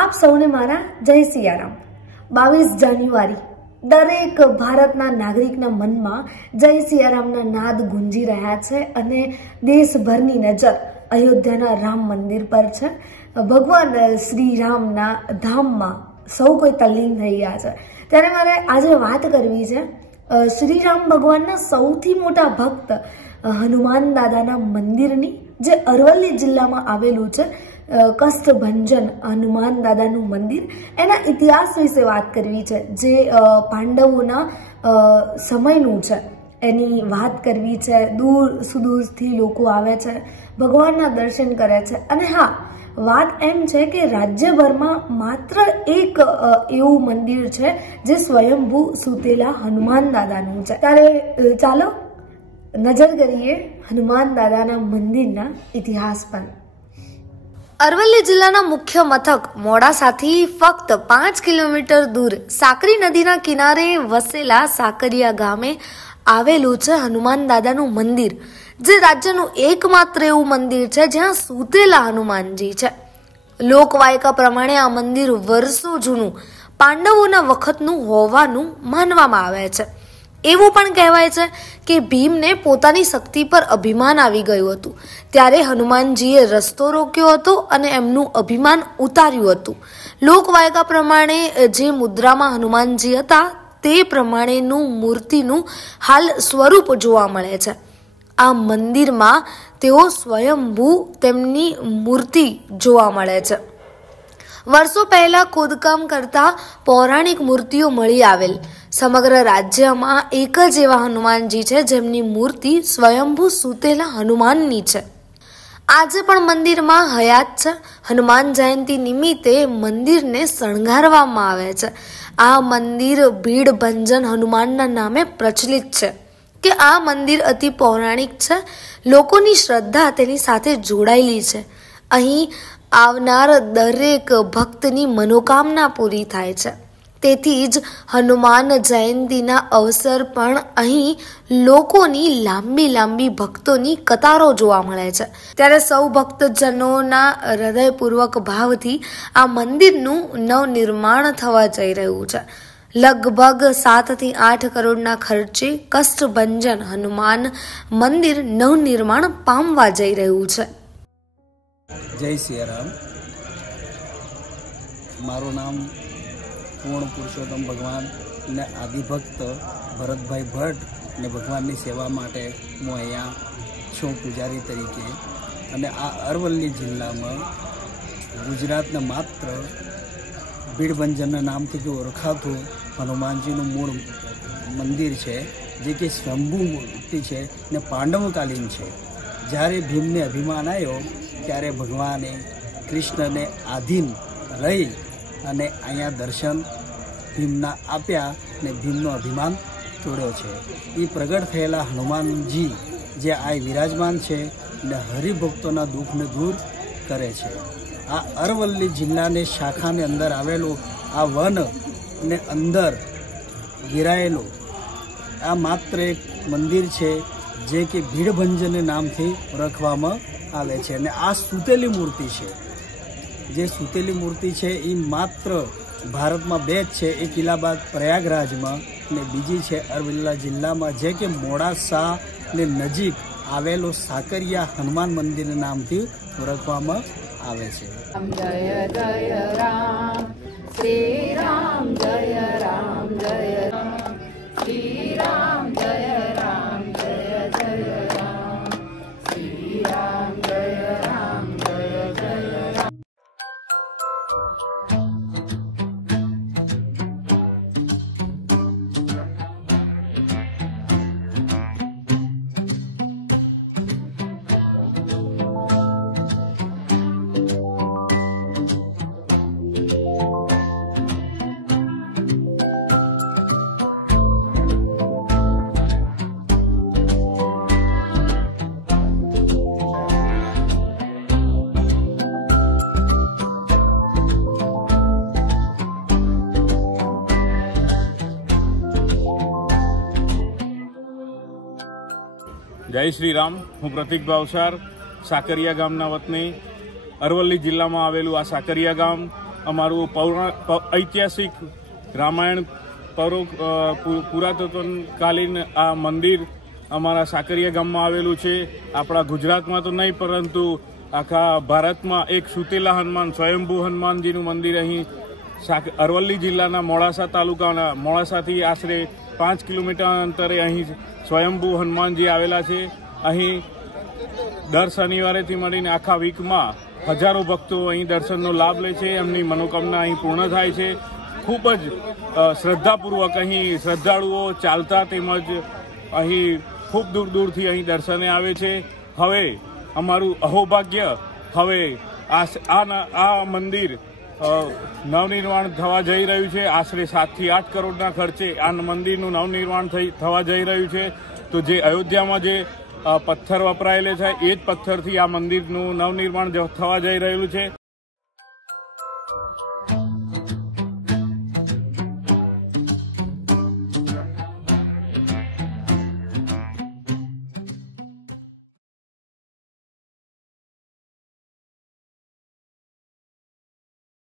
આપ સૌને મારા જય સિયારામ। 22 જાન્યુઆરી દરેક ભારતના નાગરિકના મનમાં જય સિયારામના નાદ ગુંજી રહ્યા છે અને દેશભરની નજર અયોધ્યાના રામ મંદિર પર છે। ભગવાન શ્રી રામના ધામમાં સૌ કોઈ તલ્લીન થઈ ગયા છે। ત્યારે મારે આજે વાત કરવી છે શ્રી રામ ભગવાનના સૌથી મોટા ભક્ત હનુમાન દાદાના મંદિરની, જે અરવલ્લી જિલ્લામાં આવેલું છે। કષ્ટભંજન હનુમાન દાદાનું મંદિર, એના ઇતિહાસ વિશે વાત કરવી છે, જે પાંડવોના સમયનું છે એની વાત કરવી છે। દૂર સુદૂરથી લોકો આવે છે, ભગવાનના દર્શન કરે છે। અને હા, વાત એમ છે કે રાજ્યભરમાં માત્ર એક એવું મંદિર છે જે સ્વયંભૂ સુતેલા હનુમાન દાદાનું છે। ત્યારે ચાલો નજર કરીએ હનુમાન દાદાના મંદિરના ઇતિહાસ પર। અરવલ્લી જિલ્લાના મુખ્ય મથક મોડાસાથી ફક્ત 5 કિલોમીટર દૂર સાકરી નદીના કિનારે વસેલા સાકરિયા ગામે આવેલું છે હનુમાન દાદાનું મંદિર, જે રાજ્યનું એકમાત્ર એવું મંદિર છે જ્યાં સૂતેલા હનુમાનજી છે। લોકવાયકા પ્રમાણે આ મંદિર વર્ષો જૂનું પાંડવોના વખતનું હોવાનું માનવામાં આવે છે। એવું પણ કહેવાય છે કે ભીમને પોતાની શક્તિ પર અભિમાન આવી ગયું હતું, ત્યારે હનુમાનજીએ રસ્તો રોક્યો હતો અને એમનું અભિમાન ઉતાર્યું હતું। લોકવાયકા પ્રમાણે જે મુદ્રામાં હનુમાનજી હતા તે પ્રમાણેનું મૂર્તિનું હાલ સ્વરૂપ જોવા મળે છે। આ મંદિરમાં તેઓ સ્વયંભૂ તેમની મૂર્તિ જોવા મળે છે। વર્ષો પહેલા ખોદકામ કરતા પૌરાણિક મૂર્તિઓ મળી આવેલ સમગ્ર રાજ્યમાં એક જ એવા હનુમાનજી છે જેમની મૂર્તિ સ્વયંભૂ સૂતેલા હનુમાનની છે। આજે પણ મંદિરમાં હયાત છે। હનુમાન જયંતિ નિમિત્તે મંદિરને શણગારવામાં આવે છે। આ મંદિર ભીડભંજન હનુમાનના નામે પ્રચલિત છે કે આ મંદિર અતિ પૌરાણિક છે। લોકોની શ્રદ્ધા તેની સાથે જોડાયેલી છે। અહીં આવનાર દરેક ભક્તની મનોકામના પૂરી થાય છે। તેથી જ હનુમાન જયંતિના અવસર પણ અહીં લોકોની લાંબી ભક્તોની કતારો જોવા મળે છે। ત્યારે સૌ ભક્તજનોના હૃદયપૂર્વક ભાવથી આ મંદિરનું નવનિર્માણ થવા જઈ રહ્યું છે। લગભગ 7 થી 8 કરોડના ખર્ચે કષ્ટભંજન હનુમાન મંદિર નવનિર્માણ પામવા જઈ રહ્યું છે। જય સિયારામ। મારું નામ પૂર્ણ પુરુષોત્તમ ભગવાન ને આદિભક્ત ભરતભાઈ ભટ્ટ ને ભગવાનની સેવા માટે હું અહીંયા છું પૂજારી તરીકે। અને આ અરવલ્લી જિલ્લામાં ગુજરાતના માત્ર ભીડભંજનના નામથી જે ઓળખાતું હનુમાનજીનું મૂળ મંદિર છે, જે કે સ્વયંભૂ મૂર્તિ છે ને પાંડવકાલીન છે। જ્યારે ભીમને અભિમાન આવ્યો ત્યારે ભગવાને કૃષ્ણને આધીન રહી અને અહીંયા દર્શન ભીમના આપ્યા ને ભીમનો અભિમાન તોડ્યો છે। એ પ્રગટ થયેલા હનુમાનજી જે આ વિરાજમાન છે ને હરિભક્તોના દુઃખને દૂર કરે છે। આ અરવલ્લી જિલ્લાની શાખાની અંદર આવેલું આ વન ને અંદર ઘેરાયેલું આ માત્ર એક મંદિર છે જે કે ભીડભંજનના નામથી ઓળખવામાં આવે છે। અને આ સૂતેલી મૂર્તિ છે, જે સૂતેલી મૂર્તિ છે એ માત્ર ભારતમાં 2 જ છે, એક ઇલાહાબાદ પ્રયાગરાજમાં ને બીજી છે અરવલ્લી જિલ્લામાં, જે કે મોડાસા ને નજીક આવેલું સાકરિયા હનુમાન મંદિરના નામથી ઓળખવામાં આવે છે। જય જય રામ શ્રી રામ, જય રામ જય રામ શ્રી રામ, જય રામ જય જય રામ શ્રી રામ, જય રામ જય જય રામ। જય શ્રી રામ। હું પ્રતિક ભાવસાર, સાકરિયા ગામના વતની। અરવલ્લી જિલ્લામાં આવેલું આ સાકરિયા ગામ અમારું ઐતિહાસિક રામાયણ પુરાતત્વકાલીન આ મંદિર અમારા સાકરિયા ગામમાં આવેલું છે. આપણા ગુજરાતમાં તો નહીં પરંતુ આખા ભારતમાં એક સુતેલા હનુમાન સ્વયંભૂ હનુમાનજીનું મંદિર અહીં અરવલ્લી જિલ્લાના મોડાસા તાલુકાના મોડાસાથી આશરે 5 કિલોમીટર અંતરે અહીં સ્વયંભૂ હનુમાનજી આવેલા છે. અહીં દર શનિવારેથી મળીને આખા વીકમાં હજારો ભક્તો અહીં દર્શનનો લાભ લે છે. એમની મનોકામના અહીં પૂર્ણ થાય છે. ખૂબ જ શ્રદ્ધાપૂર્વક અહીં શ્રદ્ધાળુઓ ચાલતા તેમજ અહીં ખૂબ દૂર દૂરથી અહીં દર્શને આવે છે. હવે અમારું અહોભાગ્ય હવે આ મંદિર નવનિર્માણ થવા જઈ રહ્યું છે. આશરે 7 થી 8 કરોડના ખર્ચે આ મંદિરનું નવનિર્માણ થવા જઈ રહ્યું છે. તો જે અયોધ્યામાં જે પથ્થર વપરાયેલા છે એ જ પથ્થરથી આ મંદિરનું નવનિર્માણ થવા જઈ રહેલું છે.